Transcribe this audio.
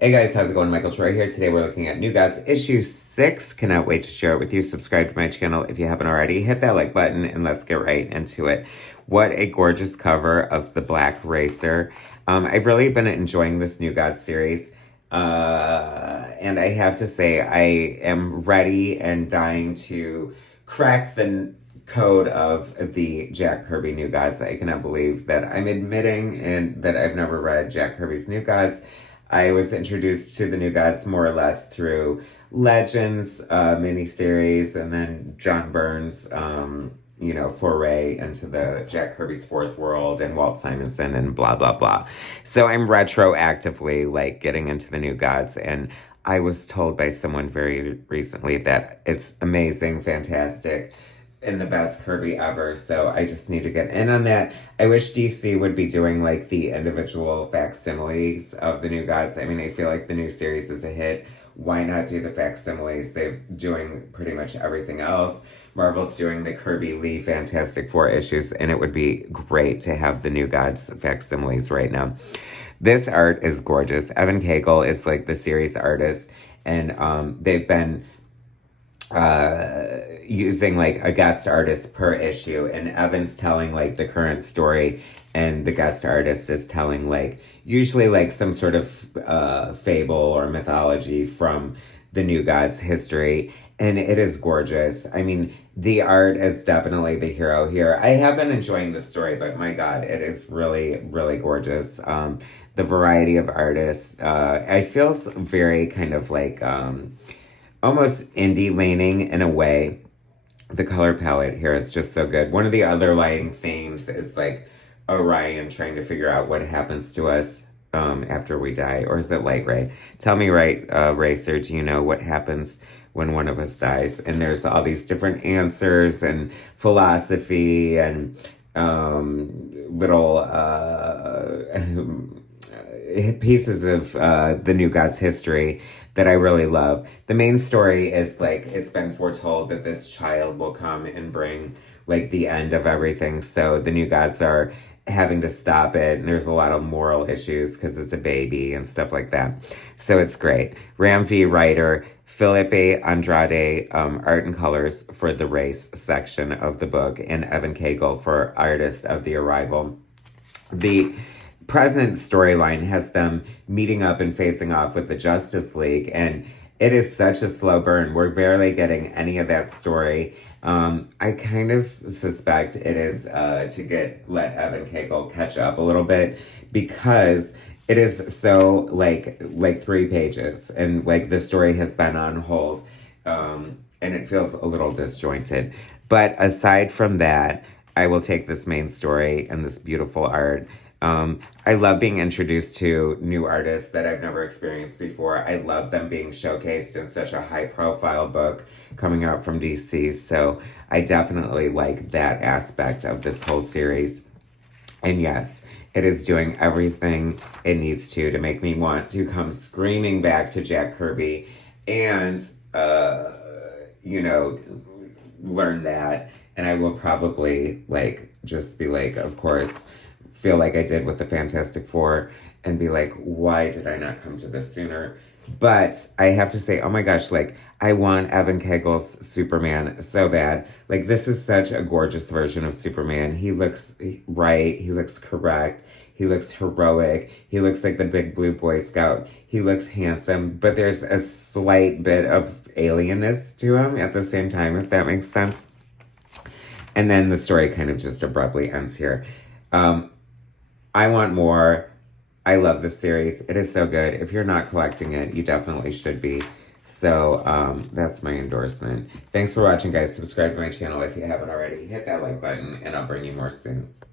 Hey guys, how's it going? Michael Troy here. Today we're looking at New Gods issue 6. Cannot wait to share it with you. Subscribe to my channel if you haven't already. Hit that like button and let's get right into it. What a gorgeous cover of the Black Racer. I've really been enjoying this New Gods series. And I have to say, I am ready and dying to crack the code of the Jack Kirby New Gods. I cannot believe that I'm admitting and that I've never read Jack Kirby's New Gods. I was introduced to the New Gods more or less through Legends miniseries, and then John Byrne's, foray into the Jack Kirby's Fourth World and Walt Simonson and blah, blah, blah. So I'm retroactively like getting into the New Gods, and I was told by someone very recently that it's amazing, fantastic, and the best Kirby ever. So I just need to get in on that. I wish DC would be doing like the individual facsimiles of the New Gods. I mean, I feel like the new series is a hit. Why not do the facsimiles? They're doing pretty much everything else. Marvel's doing the Kirby Lee Fantastic Four issues, and it would be great to have the New Gods facsimiles right now. This art is gorgeous. Evan Cagle is like the series artist, and they've been using like a guest artist per issue, and Evan's telling like the current story, and the guest artist is telling like usually like some sort of fable or mythology from the New Gods history, and it is gorgeous. I mean, the art is definitely the hero here. I have been enjoying the story, but my God, it is really, really gorgeous. The variety of artists, I feel very kind of like almost indie leaning in a way. The color palette here is just so good. One of the underlying themes is like Orion trying to figure out what happens to us after we die. Or is it Light Ray? Tell me, Racer, do you know what happens when one of us dies? And there's all these different answers and philosophy and little pieces of the New Gods history that I really love. The main story is like it's been foretold that this child will come and bring like the end of everything. So the New Gods are having to stop it, and there's a lot of moral issues because it's a baby and stuff like that. So it's great. Ram V writer Felipe Andrade, art and colors for the race section of the book, and Evan Cagle for artist of the arrival. The present storyline has them meeting up and facing off with the Justice League, and it is such a slow burn. We're barely getting any of that story. I kind of suspect it is to let Evan Cagle catch up a little bit, because it is so like 3 pages, and like the story has been on hold, and it feels a little disjointed. But aside from that, I will take this main story and this beautiful art. I love being introduced to new artists that I've never experienced before. I love them being showcased in such a high-profile book coming out from DC. So I definitely like that aspect of this whole series. And yes, it is doing everything it needs to make me want to come screaming back to Jack Kirby and, learn that. And I will probably just be like, of course, feel like I did with the Fantastic Four and be like, why did I not come to this sooner? But I have to say, oh my gosh, I want Evan Cagle's Superman so bad. This is such a gorgeous version of Superman. He looks right. He looks correct. He looks heroic. He looks like the big blue Boy Scout. He looks handsome, but there's a slight bit of alienness to him at the same time, if that makes sense. And then the story kind of just abruptly ends here. I want more. I love this series. It is so good. If you're not collecting it, you definitely should be. So that's my endorsement. Thanks for watching, guys. Subscribe to my channel if you haven't already. Hit that like button, and I'll bring you more soon.